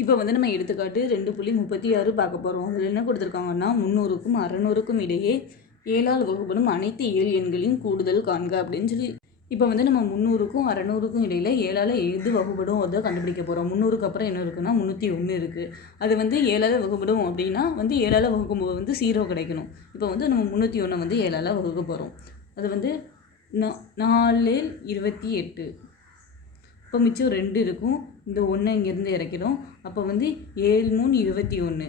இப்போ வந்து நம்ம எடுத்துக்காட்டு 2.36 பார்க்க போகிறோம். அதில் என்ன கொடுத்துருக்காங்கன்னா 300க்கும் 600க்கும் இடையே 7ஆல் வகுப்படும் அனைத்து இயல் எண்களின் கூடுதல் காண்க அப்படின்னு சொல்லி இப்போ வந்து நம்ம 300க்கும் 600க்கும் இடையில் 7ஆல் எது வகுப்படும் அதை கண்டுபிடிக்க போகிறோம். 300க்கு அப்புறம் என்ன இருக்குன்னா 301 இருக்குது. அது வந்து 7ஆல் வகுப்படும் அப்படின்னா வந்து 7ஆல் வகுக்கும்போது வந்து 0 கிடைக்கணும். இப்போ வந்து நம்ம 301 வந்து 7ஆல் வகுக்க போகிறோம். அது வந்து 4 28. இப்போ மிச்சம் 2 இருக்கும். இந்த 1 இங்கேருந்து இறக்கிடும். அப்போ வந்து 7 3 21.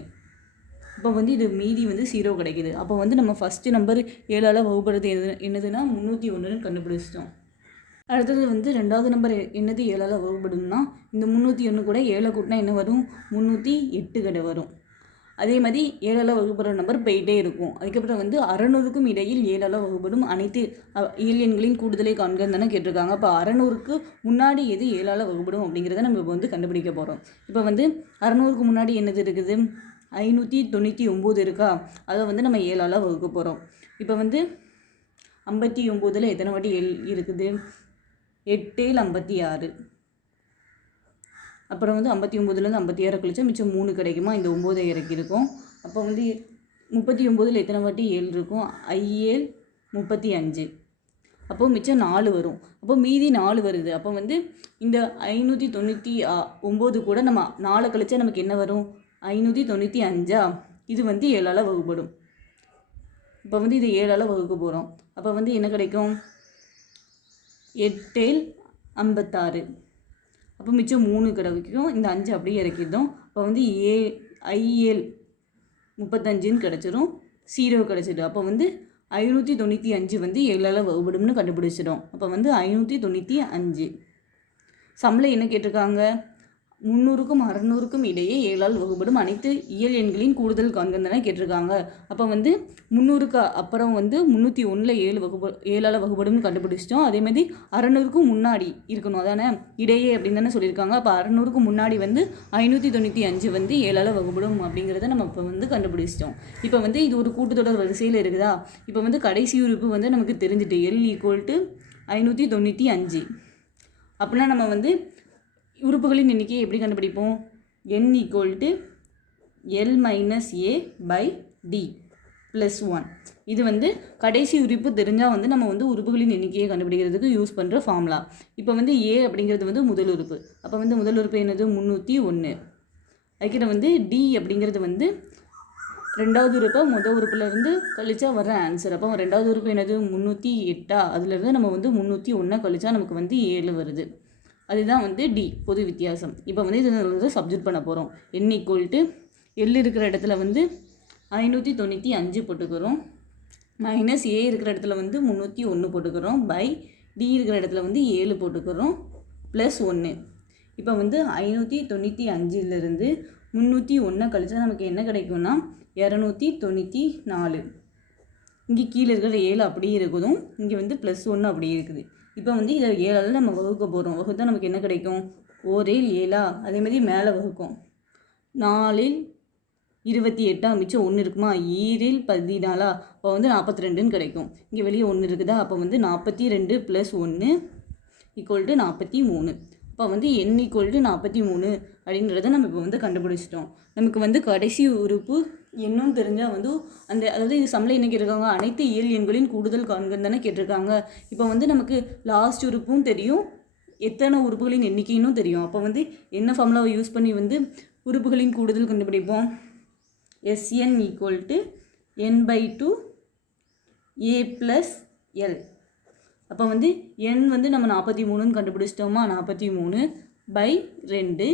இப்போ வந்து இது மீதி வந்து 0 கிடைக்குது. அப்போ வந்து நம்ம ஃபஸ்ட்டு நம்பர் 7ஆல் வகுப்படுறது என்னதுன்னா 301ன்னு கண்டுபிடிச்சிட்டோம். அடுத்தது வந்து ரெண்டாவது நம்பர் என்னது 7ஆல் வகுப்படும்னா இந்த 301 கூட 7 கூட்டினா என்ன வரும் 308 கடை வரும். அதே மாதிரி 7ஆல் வகுப்படுற நம்பர் போயிட்டே இருக்கும். அதுக்கப்புறம் வந்து 600க்கும் இடையில் 7ஆல் வகுப்படும் அனைத்து இயல் எண்களின் கூடுதலை காண்கன்னு தானே கேட்டிருக்காங்க. அப்போ 600க்கு முன்னாடி எது 7ஆல் வகுப்படும் அப்படிங்கிறத நம்ம இப்போ வந்து கண்டுபிடிக்க போகிறோம். இப்போ வந்து 600க்கு முன்னாடி என்னது இருக்குது 599 இருக்கா, அதை வந்து நம்ம 7ஆல் வகுக்க போகிறோம். இப்போ வந்து 59ல் எத்தனை வாட்டி 7 இருக்குது 8 56. அப்புறம் வந்து 59லேருந்து 56 கழிச்சா மிச்சம் 3 கிடைக்குமா, இந்த 9 இறக்கியிருக்கோம். அப்போ வந்து 39ல் எத்தனை வாட்டி 7 இருக்கும் 7 35. அப்போது மிச்சம் 4 வரும். அப்போ மீதி 4 வருது. அப்போ வந்து இந்த 599 கூட நம்ம 4 கழிச்சா நமக்கு என்ன வரும் 595. இது வந்து 7ஆல் வகுப்படும். இப்போ வந்து இது 7ஆல் வகுக்க போகிறோம். அப்போ வந்து என்ன கிடைக்கும் 8 56. அப்போ மிச்சம் 3 கிடைக்கும். இந்த 5 அப்படியே இறக்கிட்டோம். அப்போ வந்து 7 35ன்னு கிடச்சிரும். 0 கிடச்சிடும். அப்போ வந்து 595 வந்து 7ஆல் வகுப்படும்னு கண்டுபிடிச்சிடும். அப்போ வந்து 595. சம்பளம் என்ன கேட்டிருக்காங்க 300க்கும் 600க்கும் இடையே 7ஆல் வகுப்படும் அனைத்து இயல் எண்களின் கூடுதல் காண்கன்னு தானே கேட்டிருக்காங்க. அப்போ வந்து 300க்கு அப்புறம் வந்து 301ல் 7ஆல் வகுப்படும்னு கண்டுபிடிச்சிட்டோம். அதேமாதிரி 600க்கும் முன்னாடி இருக்கணும், அதானே இடையே அப்படின்னு தானே சொல்லியிருக்காங்க. அப்போ 600க்கு முன்னாடி வந்து 595 வந்து 7ஆல் வகுப்படும் அப்படிங்கிறத நம்ம இப்போ வந்து கண்டுபிடிச்சிட்டோம். இப்போ வந்து இது ஒரு கூட்டுத்தொடர் வரிசையில் இருக்குதா. இப்போ வந்து கடைசி உறுப்பு வந்து நமக்கு தெரிஞ்சுட்டு L = 595. அப்படின்னா நம்ம வந்து உறுப்புகளின் எண்ணிக்கையை எப்படி கண்டுபிடிப்போம் n = L - A/D + 1. இது வந்து கடைசி உறுப்பு தெரிஞ்சால் வந்து நம்ம வந்து உறுப்புகளின் எண்ணிக்கையை கண்டுபிடிக்கிறதுக்கு யூஸ் பண்ணுற ஃபார்முலா. இப்போ வந்து A அப்படிங்கிறது வந்து முதல் உறுப்பு. அப்போ வந்து முதல் உறுப்பு என்னது 301. அதுக்கிட்ட வந்து D அப்படிங்கிறது வந்து ரெண்டாவது உறுப்பை முதல் உறுப்புலேருந்து கழிச்சா வர ஆன்சர். அப்போ ரெண்டாவது உறுப்பு என்னது 308. அதுலேருந்து நம்ம வந்து 301 கழிச்சா நமக்கு வந்து 7 வருது. அதுதான் வந்து D பொது வித்தியாசம். இப்போ வந்து இதை சப்ஜெக்ட் பண்ண போகிறோம். n = L இருக்கிற இடத்துல வந்து 595 போட்டுக்கிறோம். - A இருக்கிற இடத்துல வந்து 301 போட்டுக்கிறோம். D இருக்கிற இடத்துல வந்து 7 போட்டுக்கிறோம். +1. இப்போ வந்து 595லேருந்து 301 கழிச்சா நமக்கு என்ன கிடைக்கும்னா 294. இங்கே கீழே இருக்கிற 7 அப்படியே இருக்குதும், இங்கே வந்து +1 அப்படியே இருக்குது. இப்போ வந்து இதை 7ஆல் நம்ம வகுக்க போகிறோம். வகுத்தா நமக்கு என்ன கிடைக்கும் 1 7. அதேமாதிரி மேலே வகுக்கும் 4 28. மிச்சம் 1 இருக்குமா 7 14. அப்போ வந்து 42ன்னு கிடைக்கும். இங்கே வெளியே 1 இருக்குதா. அப்போ வந்து 42 + 1 = 43. அப்போ வந்து n = 43 அப்படின்றத நம்ம இப்போ வந்து கண்டுபிடிச்சிட்டோம். நமக்கு வந்து கடைசி உறுப்பு என்னன்னு தெரிஞ்சால் வந்து அதாவது இது சம்பளம் என்ன கேட்டிருக்காங்க அனைத்து இயல் எண்களின் கூடுதல் காண்கன்னு தானே கேட்டிருக்காங்க. இப்போ வந்து நமக்கு லாஸ்ட் உறுப்பும் தெரியும், எத்தனை உறுப்புகளின் எண்ணிக்கைன்னு தெரியும். அப்போ வந்து என்ன ஃபார்முலாவை யூஸ் பண்ணி வந்து உறுப்புகளின் கூடுதல் கண்டுபிடிப்போம் Sn = n/2 A + L. அப்போ வந்து n வந்து நம்ம 43ன்னு கண்டுபிடிச்சிட்டோமா 43/2.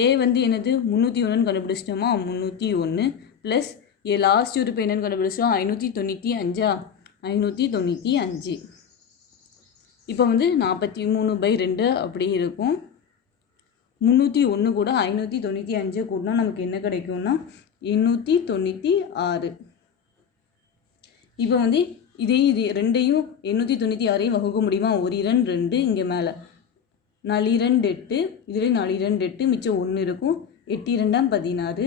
A வந்து என்னது 301ன்னு கண்டுபிடிச்சிட்டோமா 301 ப்ளஸ் லாஸ்ட் உறுப்பு என்னன்னு கண்டுபிடிச்சோம் 595. 595. இப்போ வந்து 43/2 அப்படியே இருக்கும். 301 கூட 595 கூட்டினா நமக்கு என்ன கிடைக்கும்னா 896. இப்போ வந்து இது ரெண்டையும் 896 வகுக்க முடியுமா 1 2 2 இங்கே மேலே 4 2 8. இதில் 4 2 8 மிச்சம் 1 இருக்கும். 8 2 16.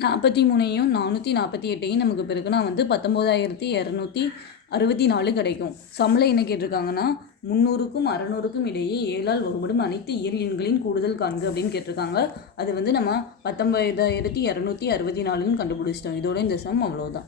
43ஐயும் 448ஐயும் நமக்கு பெருக்குனா வந்து 19,264 கிடைக்கும். சமல என்ன கேட்டிருக்காங்கன்னா 300க்கும் 600க்கும் இடையே 7ஆல் வகுபடும் அனைத்து இயல் எண்களின் கூடுதல் காண்க அப்படின்னு கேட்டிருக்காங்க. அது வந்து நம்ம 19,264ன்னு கண்டுபிடிச்சிட்டோம். இதோட இந்த சம் அவ்வளோதான்.